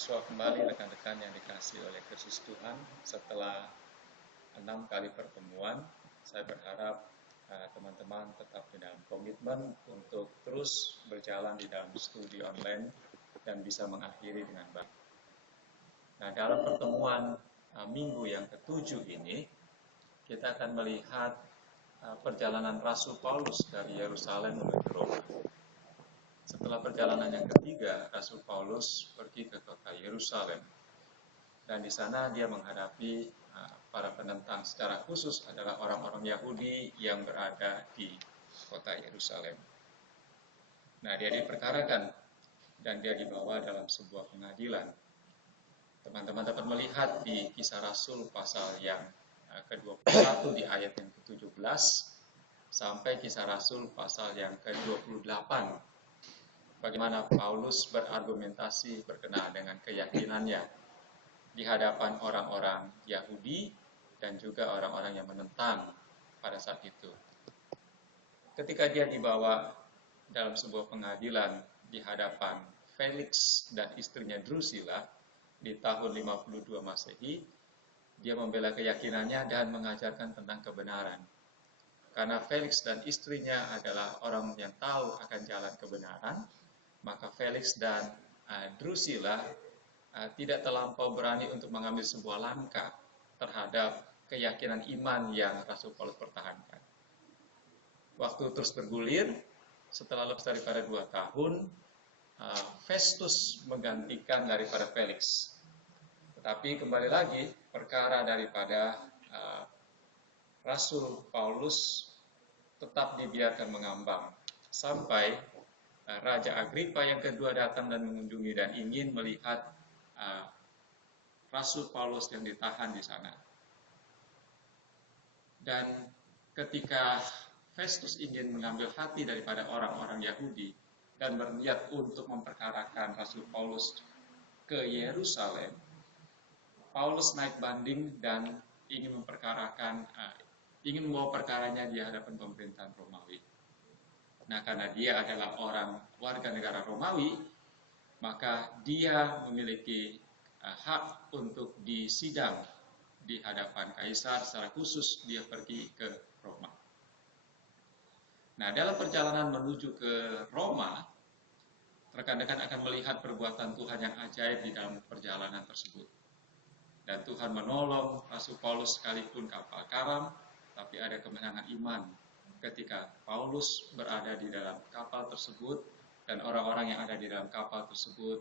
Bersua kembali rekan-rekan yang dikasihi oleh Kristus Tuhan. Setelah 6 kali pertemuan, saya berharap teman-teman tetap dalam komitmen untuk terus berjalan di dalam studi online dan bisa mengakhiri dengan baik. Nah, dalam pertemuan minggu yang ke-7 ini, kita akan melihat perjalanan Rasul Paulus dari Yerusalem menuju Roma. Setelah perjalanan yang ketiga, Rasul Paulus pergi ke kota Yerusalem. Dan di sana dia menghadapi para penentang, secara khusus adalah orang-orang Yahudi yang berada di kota Yerusalem. Nah, dia diperkarakan dan dia dibawa dalam sebuah pengadilan. Teman-teman dapat melihat di Kisah Rasul pasal yang ke-21 di ayat yang ke-17 sampai Kisah Rasul pasal yang ke-28. Bagaimana Paulus berargumentasi berkenaan dengan keyakinannya di hadapan orang-orang Yahudi dan juga orang-orang yang menentang pada saat itu. Ketika dia dibawa dalam sebuah pengadilan di hadapan Felix dan istrinya Drusilla di tahun 52 Masehi, dia membela keyakinannya dan mengajarkan tentang kebenaran. Karena Felix dan istrinya adalah orang yang tahu akan jalan kebenaran, maka Felix dan Drusilla tidak terlampau berani untuk mengambil sebuah langkah terhadap keyakinan iman yang Rasul Paulus pertahankan. Waktu terus bergulir, setelah lebih daripada 2 tahun, Festus menggantikan daripada Felix. Tetapi kembali lagi, perkara daripada Rasul Paulus tetap dibiarkan mengambang sampai Raja Agripa yang kedua datang dan mengunjungi dan ingin melihat Rasul Paulus yang ditahan di sana. Dan ketika Festus ingin mengambil hati daripada orang-orang Yahudi dan berniat untuk memperkarakan Rasul Paulus ke Yerusalem, Paulus naik banding dan ingin membawa perkaranya di hadapan pemerintahan Romawi. Nah, karena dia adalah orang warga negara Romawi, maka dia memiliki hak untuk disidang di hadapan kaisar. Secara khusus dia pergi ke Roma. Nah, dalam perjalanan menuju ke Roma, rekan-rekan akan melihat perbuatan Tuhan yang ajaib di dalam perjalanan tersebut. Dan Tuhan menolong Rasul Paulus sekalipun kapal karam, tapi ada kemenangan iman ketika Paulus berada di dalam kapal tersebut dan orang-orang yang ada di dalam kapal tersebut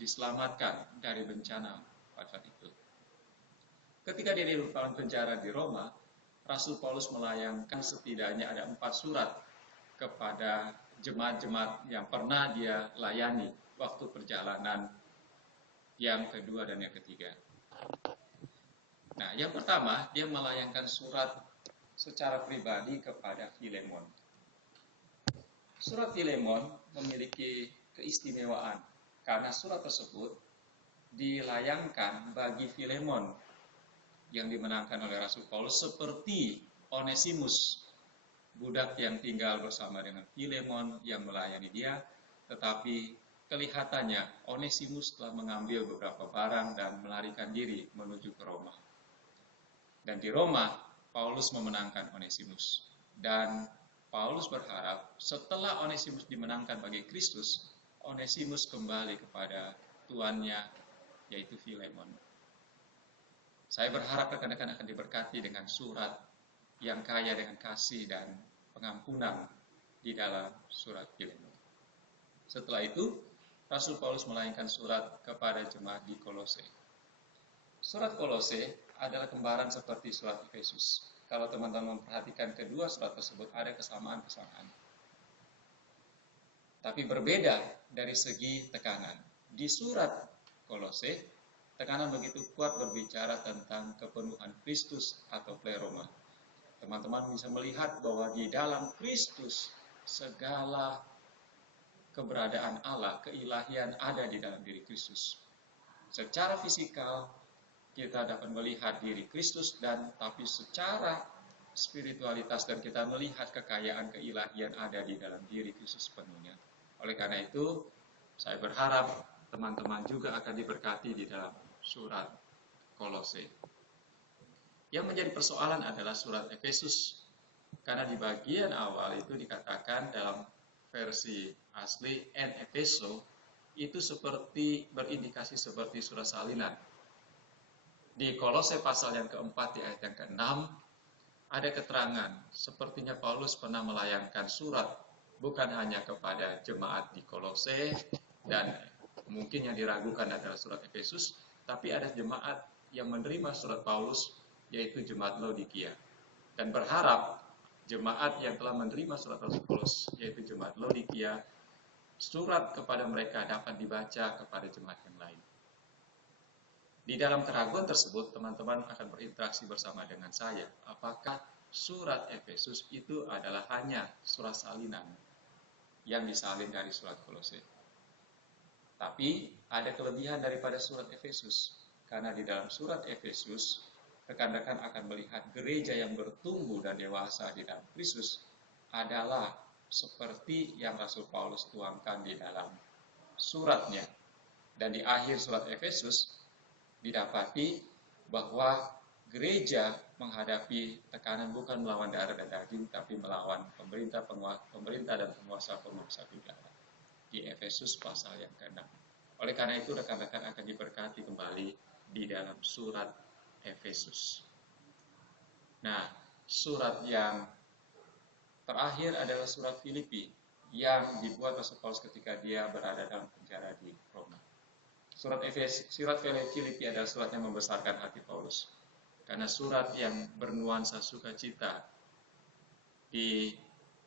diselamatkan dari bencana pada saat itu. Ketika dia di dalam penjara di Roma, Rasul Paulus melayangkan setidaknya ada 4 surat kepada jemaat-jemaat yang pernah dia layani waktu perjalanan yang kedua dan yang ketiga. Nah, yang pertama, dia melayangkan surat secara pribadi kepada Filemon. Surat Filemon memiliki keistimewaan karena surat tersebut dilayangkan bagi Filemon yang dimenangkan oleh Rasul Paulus seperti Onesimus, budak yang tinggal bersama dengan Filemon yang melayani dia, tetapi kelihatannya Onesimus telah mengambil beberapa barang dan melarikan diri menuju ke Roma. Dan di Roma, Paulus memenangkan Onesimus. Dan Paulus berharap setelah Onesimus dimenangkan bagi Kristus, Onesimus kembali kepada tuannya, yaitu Filemon. Saya berharap rekan-rekan akan diberkati dengan surat yang kaya dengan kasih dan pengampunan di dalam surat Filemon. Setelah itu, Rasul Paulus melayangkan surat kepada jemaat di Kolose. Surat Kolose adalah kembaran seperti surat Efesus. Kalau teman-teman memperhatikan kedua surat tersebut ada kesamaan-kesamaan. Tapi berbeda dari segi tekanan. Di surat Kolose, tekanan begitu kuat berbicara tentang kepenuhan Kristus atau pleroma. Teman-teman bisa melihat bahwa di dalam Kristus segala keberadaan Allah, keilahian ada di dalam diri Kristus. Secara fisikal kita dapat melihat diri Kristus tapi secara spiritualitas dan kita melihat kekayaan keilahian ada di dalam diri Kristus sepenuhnya. Oleh karena itu, saya berharap teman-teman juga akan diberkati di dalam surat Kolose. Yang menjadi persoalan adalah surat Efesus, karena di bagian awal itu dikatakan dalam versi asli en Efeso itu seperti berindikasi seperti surat salinan. Di Kolose pasal yang keempat di ayat yang ke-6 ada keterangan sepertinya Paulus pernah melayangkan surat bukan hanya kepada jemaat di Kolose dan mungkin yang diragukan adalah surat Efesus, tapi ada jemaat yang menerima surat Paulus, yaitu jemaat Laodikia, dan berharap jemaat yang telah menerima surat Paulus, yaitu jemaat Laodikia, surat kepada mereka dapat dibaca kepada jemaat yang lain. Di dalam keraguan tersebut, teman-teman akan berinteraksi bersama dengan saya. Apakah surat Efesus itu adalah hanya surat salinan yang disalin dari surat Kolose? Tapi ada kelebihan daripada surat Efesus, karena di dalam surat Efesus, rekan-rekan akan melihat gereja yang bertumbuh dan dewasa di dalam Kristus adalah seperti yang Rasul Paulus tuangkan di dalam suratnya. Dan di akhir surat Efesus, didapati bahwa gereja menghadapi tekanan bukan melawan darah dan daging, tapi melawan pemerintah dan penguasa negara. Di Efesus pasal yang ke-6. Oleh karena itu, rekan-rekan akan diberkati kembali di dalam surat Efesus. Nah, surat yang terakhir adalah surat Filipi yang dibuat Rasul Paulus ketika dia berada dalam penjara di Roma. Surat Filipi adalah surat yang membesarkan hati Paulus, karena surat yang bernuansa sukacita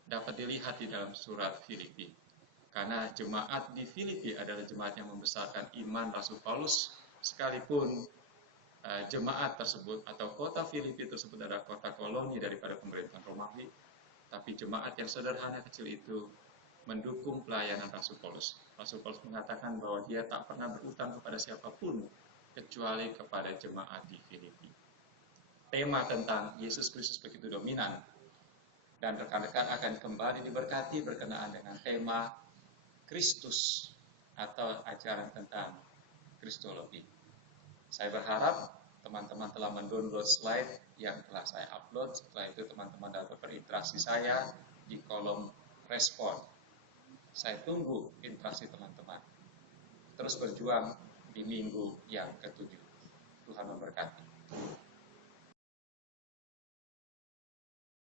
dapat dilihat di dalam surat Filipi. Karena jemaat di Filipi adalah jemaat yang membesarkan iman Rasul Paulus, sekalipun jemaat tersebut atau kota Filipi tersebut adalah kota koloni daripada pemerintahan Romawi, tapi jemaat yang sederhana kecil itu mendukung pelayanan Rasul Paulus. Rasul Paulus mengatakan bahwa dia tak pernah berutang kepada siapapun kecuali kepada jemaat di Filipi. Tema tentang Yesus Kristus begitu dominan, dan rekan-rekan akan kembali diberkati berkenaan dengan tema Kristus atau ajaran tentang Kristologi. Saya berharap teman-teman telah mendownload slide yang telah saya upload. Setelah itu teman-teman dapat berinteraksi saya di kolom respon. Saya tunggu interaksi teman-teman. Terus berjuang di minggu yang ke-7. Tuhan memberkati.